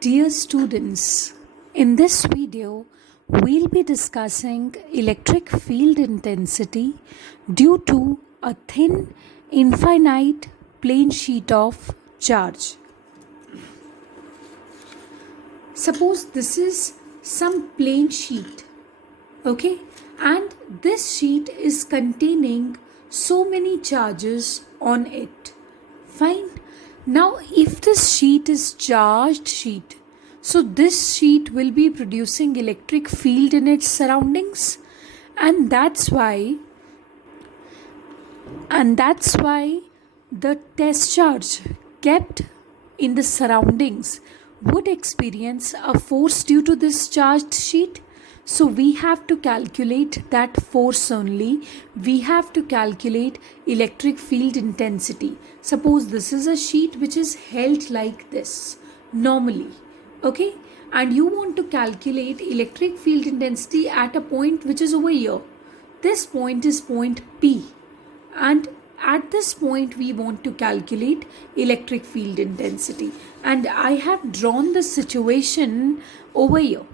Dear students, in this video, we'll be discussing electric field intensity due to a thin, infinite plane sheet of charge. Suppose this is some plane sheet, okay, and this sheet is containing so many charges on it. Fine. Now, if this sheet is charged sheet, so this sheet will be producing electric field in its surroundings, and that's why the test charge kept in the surroundings would experience a force due to this charged sheet. So we have to calculate that force only. We have to calculate electric field intensity. Suppose this is a sheet which is held like this normally, okay? And you want to calculate electric field intensity at a point which is over here. This point is point P, and at this point we want to calculate electric field intensity. And I have drawn the situation over here.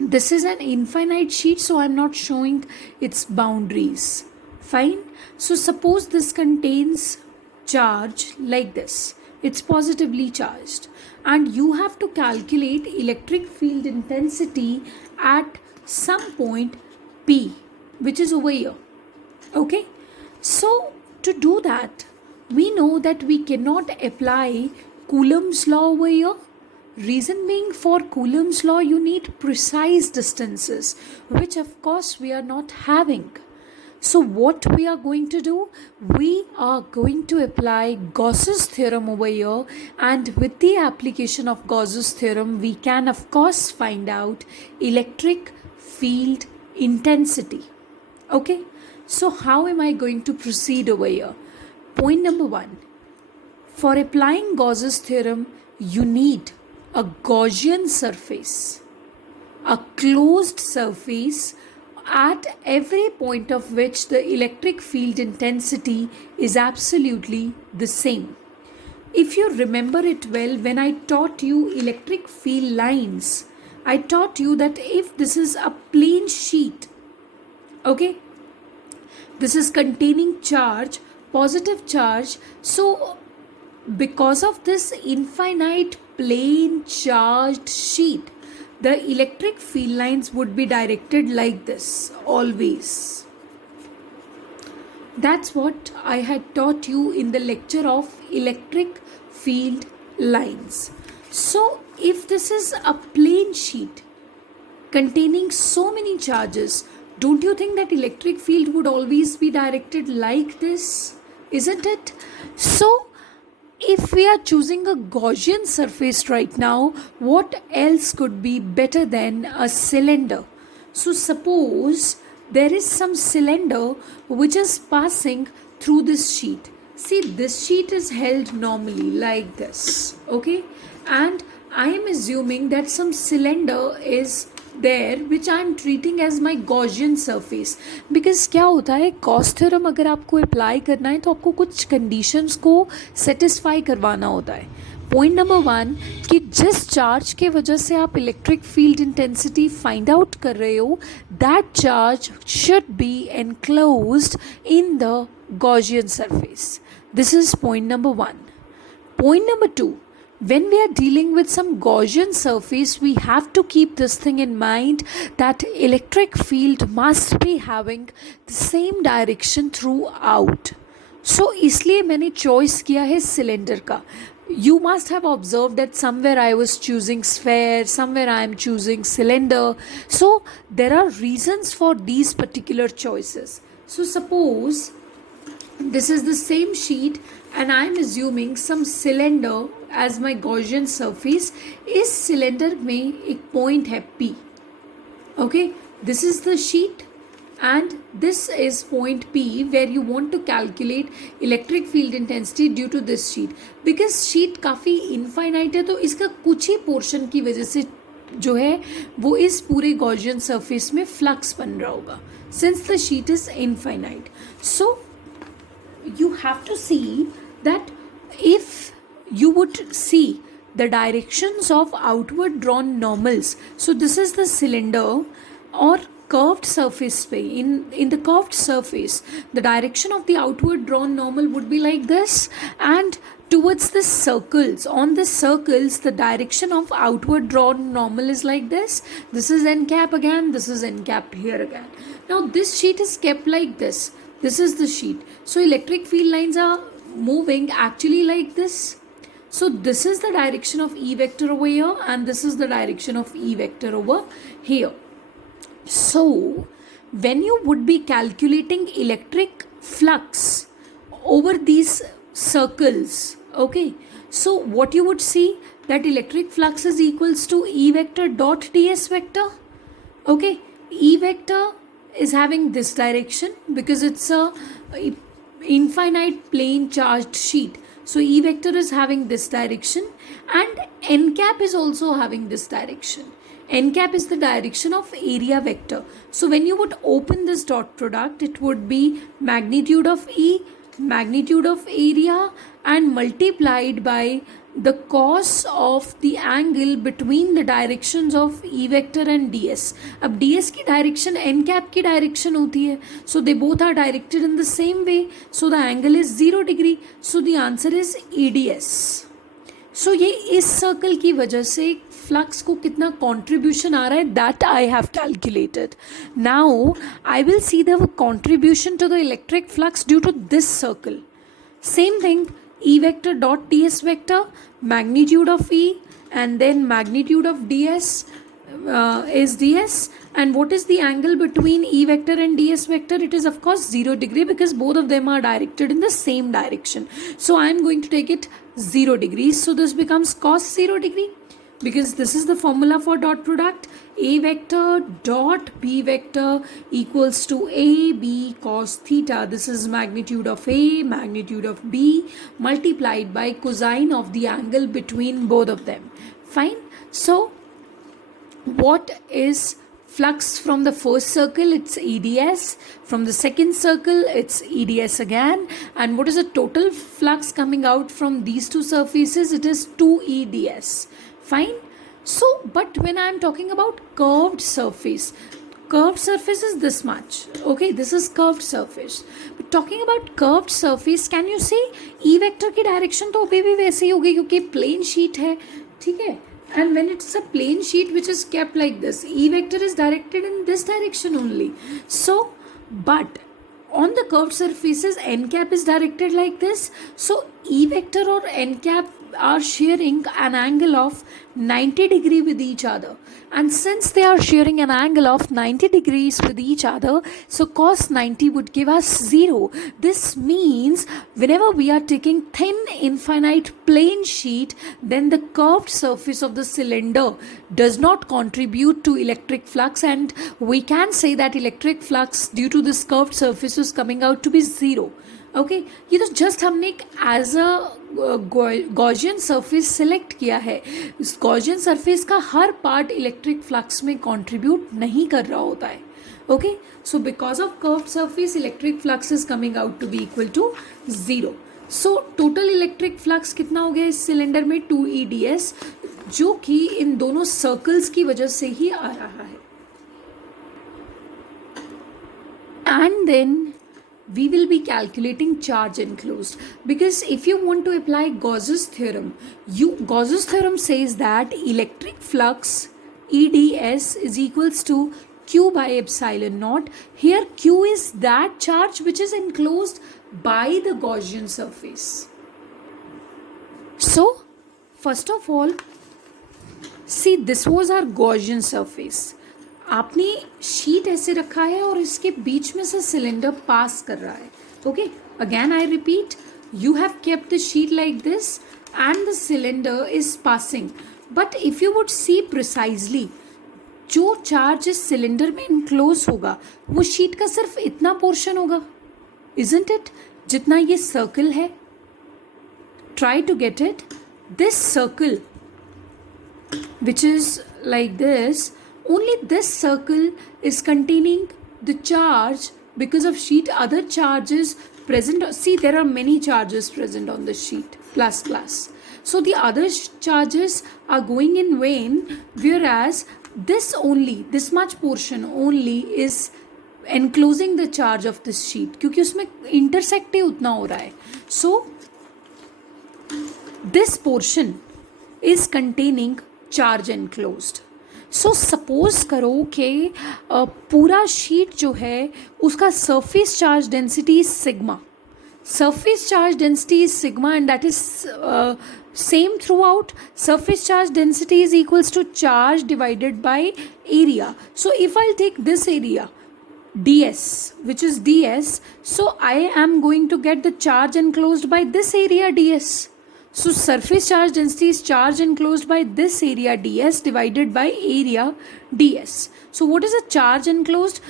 This is an infinite sheet, so I'm not showing its boundaries. Fine. So suppose this contains charge like this. It's positively charged. And you have to calculate electric field intensity at some point P, which is over here. Okay. So to do that, we know that we cannot apply Coulomb's law over here. Reason being, for Coulomb's law you need precise distances, which of course we are not having. So what we are going to do? We are going to apply Gauss's theorem over here, and with the application of Gauss's theorem we can of course find out electric field intensity. Okay, so how am I going to proceed over here? Point number one, for applying Gauss's theorem you need a Gaussian surface, a closed surface at every point of which the electric field intensity is absolutely the same. If you remember it well, when I taught you electric field lines, I taught you that if this is a plane sheet, okay, this is containing charge, positive charge, so because of this infinite plane charged sheet, the electric field lines would be directed like this always. That's what I had taught you in the lecture of electric field lines. So if this is a plane sheet containing so many charges, don't you think that electric field would always be directed like this? Isn't it? So if we are choosing a Gaussian surface right now, what else could be better than a cylinder? So suppose there is some cylinder which is passing through this sheet. See, this sheet is held normally like this, okay? And I am assuming that some cylinder is there which I am treating as my Gaussian surface, because क्या होता है, Gauss theorem अगर आपको apply करना है तो आपको कुछ कंडीशंस को सेटिस्फाई करवाना होता है. पॉइंट नंबर वन, कि जिस चार्ज के वजह से आप electric field intensity find out कर रहे हो, that charge should be enclosed in the Gaussian surface. This is point number one. Point number two, when we are dealing with some Gaussian surface, we have to keep this thing in mind that electric field must be having the same direction throughout. So इसलिए मैंने choice किया है cylinder का. You must have observed that somewhere I was choosing sphere, somewhere I am choosing cylinder. So there are reasons for these particular choices. So suppose this is the same sheet and I am assuming some cylinder as my Gaussian surface. इस cylinder में एक point है P. Okay, this is the sheet and this is point P where you want to calculate electric field intensity due to this sheet. Because sheet काफ़ी infinite है तो इसका कुछ ही portion की वजह से जो है वो इस पूरे Gaussian surface में flux बन रहा होगा, since the sheet is infinite. So you have to see that if you would see the directions of outward drawn normals. So this is the cylinder or curved surface पे. In the curved surface, the direction of the outward drawn normal would be like this, and towards the circles, on the circles, the direction of outward drawn normal is like this. This is n cap again, this is n cap here again. Now this sheet is kept like this. This is the sheet. So electric field lines are moving actually like this. So this is the direction of E vector over here, and this is the direction of E vector over here. So when you would be calculating electric flux over these circles, okay, so what you would see, that electric flux is equals to E vector dot ds vector. Okay, E vector is having this direction because it's a infinite plane charged sheet. So E vector is having this direction, and n cap is also having this direction. N cap is the direction of area vector. So when you would open this dot product, it would be magnitude of E, magnitude of area, and multiplied by the cos of the angle between the directions of E vector and ds. अब ds की direction n cap की direction होती है. So they both are directed in the same way. So the angle is 0 degree. So the answer is EDS. So ये इस circle की वजह से फ्लक्स को कितना कॉन्ट्रीब्यूशन आ रहा है, that I have calculated. Now I will see the contribution to the electric flux due to this circle. Same thing, E vector dot ds vector, magnitude of E, and then magnitude of ds is ds. And what is the angle between E vector and ds vector? It is of course 0 degree because both of them are directed in the same direction. So I am going to take it 0 degrees. So this becomes cos 0 degree, because this is the formula for dot product. A vector dot B vector equals to AB cos theta. This is magnitude of A, magnitude of B, multiplied by cosine of the angle between both of them. Fine. So what is flux from the first circle? It's EDS. From the second circle, it's EDS again. And what is the total flux coming out from these two surfaces? It is 2EDS. Fine. So, but when I am talking about curved surface is this much. Okay, this is curved surface. But talking about curved surface, can you see E vector की direction तो अभी भी वैसे ही होगी क्योंकि plane sheet है, ठीक है? And when it's a plane sheet which is kept like this, E vector is directed in this direction only. So, but on the curved surfaces, n cap is directed like this. So E vector or n cap are sharing an angle of 90 degree with each other, and since they are sharing an angle of 90 degrees with each other, so cos 90 would give us 0. This means whenever we are taking thin infinite plane sheet, then the curved surface of the cylinder does not contribute to electric flux, and we can say that electric flux due to this curved surface is coming out to be 0. Okay, ये तो just हमने एक as a Gaussian surface select किया है. इस Gaussian surface का हर part electric flux में कंट्रीब्यूट नहीं कर रहा होता है. Okay, so because of curved surface electric flux is coming out to be equal to 0. So total electric flux कितना हो गया इस सिलेंडर में? 2EDS, जो कि इन दोनों सर्कल्स की वजह से ही आ रहा है. And then we will be calculating charge enclosed, because if you want to apply Gauss's theorem says that electric flux EDS is equals to Q by epsilon naught. Here Q is that charge which is enclosed by the Gaussian surface. So first of all, see, this was our Gaussian surface. आपने sheet ऐसे रखा है और इसके बीच में से cylinder पास कर रहा है. Okay, again I repeat, you have kept the sheet like this and the cylinder is passing. But if you would see precisely, जो चार्ज इस सिलेंडर में इनक्लोज होगा वो शीट का सिर्फ इतना पोर्शन होगा, इजंट इट, जितना ये सर्कल है. Try to get it. This circle which is like this, only this circle is containing the charge because of sheet. Other charges present, see, there are many charges present on the sheet, plus. So the other charges are going in vain, whereas this much portion only is enclosing the charge of this sheet, क्योंकि उसमें intersect ही उतना हो रहा है. So this portion is containing charge enclosed. So suppose करो कि पूरा sheet जो है उसका surface charge density is sigma. Surface charge density is sigma, and that is same throughout. Surface charge density is equals to charge divided by area. So if I'll take this area ds, which is ds, so I am going to get the charge enclosed by this area ds. So surface charge density is charge enclosed by this area ds divided by area ds. So what is a charge enclosed?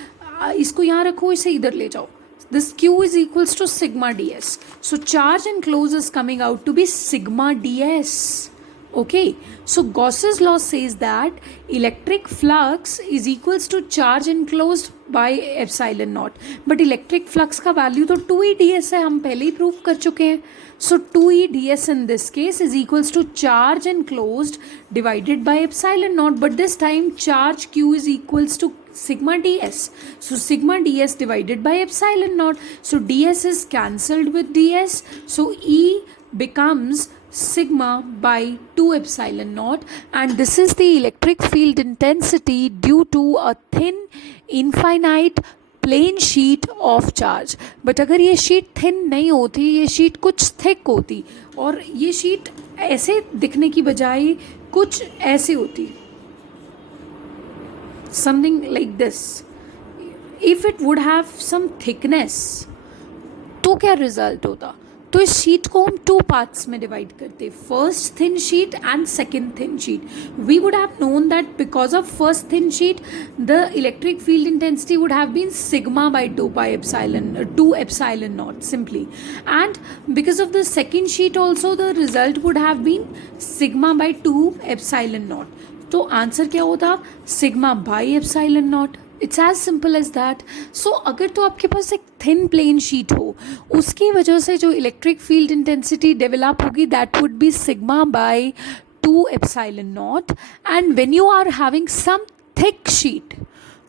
इसको यहाँ रखो, इसे इधर ले जाओ. This q is equals to sigma ds. So charge enclosed is coming out to be sigma ds. Okay, so Gauss's law says that electric flux is equals to charge enclosed by epsilon naught. But electric flux का value तो 2e ds है, हम पहले ही prove कर चुके हैं. So 2e ds in this case is equals to charge enclosed divided by epsilon naught. But this time charge q is equals to sigma ds. So sigma ds divided by epsilon naught. So ds is cancelled with ds. So E becomes sigma by 2 epsilon naught, and this is the electric field intensity due to a thin infinite plane sheet of charge. But अगर ये sheet thin नहीं होती, ये sheet कुछ thick होती और ये sheet ऐसे दिखने की बजाय कुछ ऐसे होती, something like this, if it would have some thickness, तो क्या रिजल्ट होता? तो इस शीट को हम 2 पार्ट्स में डिवाइड करते, first thin sheet and second thin sheet. We would have known that because of first thin sheet the electric field intensity would have been sigma by 2 epsilon naught simply, and because of the second sheet also the result would have been sigma by 2 epsilon naught. तो answer क्या होता? Sigma by epsilon naught. It's as simple as that. So अगर तो आपके पास एक thin plane sheet हो, उसकी वजह से जो इलेक्ट्रिक फील्ड इंटेंसिटी डेवलप होगी that would be sigma by 2 epsilon naught. And when you are having some thick sheet,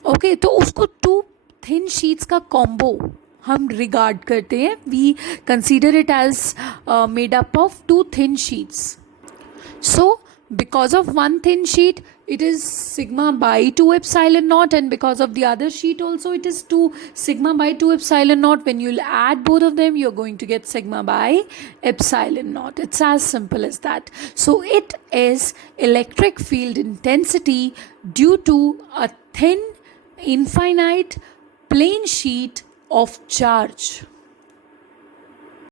okay, तो उसको 2 थिन शीट्स का कॉम्बो हम रिगार्ड करते हैं. We consider it as made up of 2 thin sheets. So because of one thin sheet it is sigma by 2 epsilon naught, and because of the other sheet also it is 2 sigma by 2 epsilon naught. When you'll add both of them, you're going to get sigma by epsilon naught. It's as simple as that. So it is electric field intensity due to a thin infinite plane sheet of charge.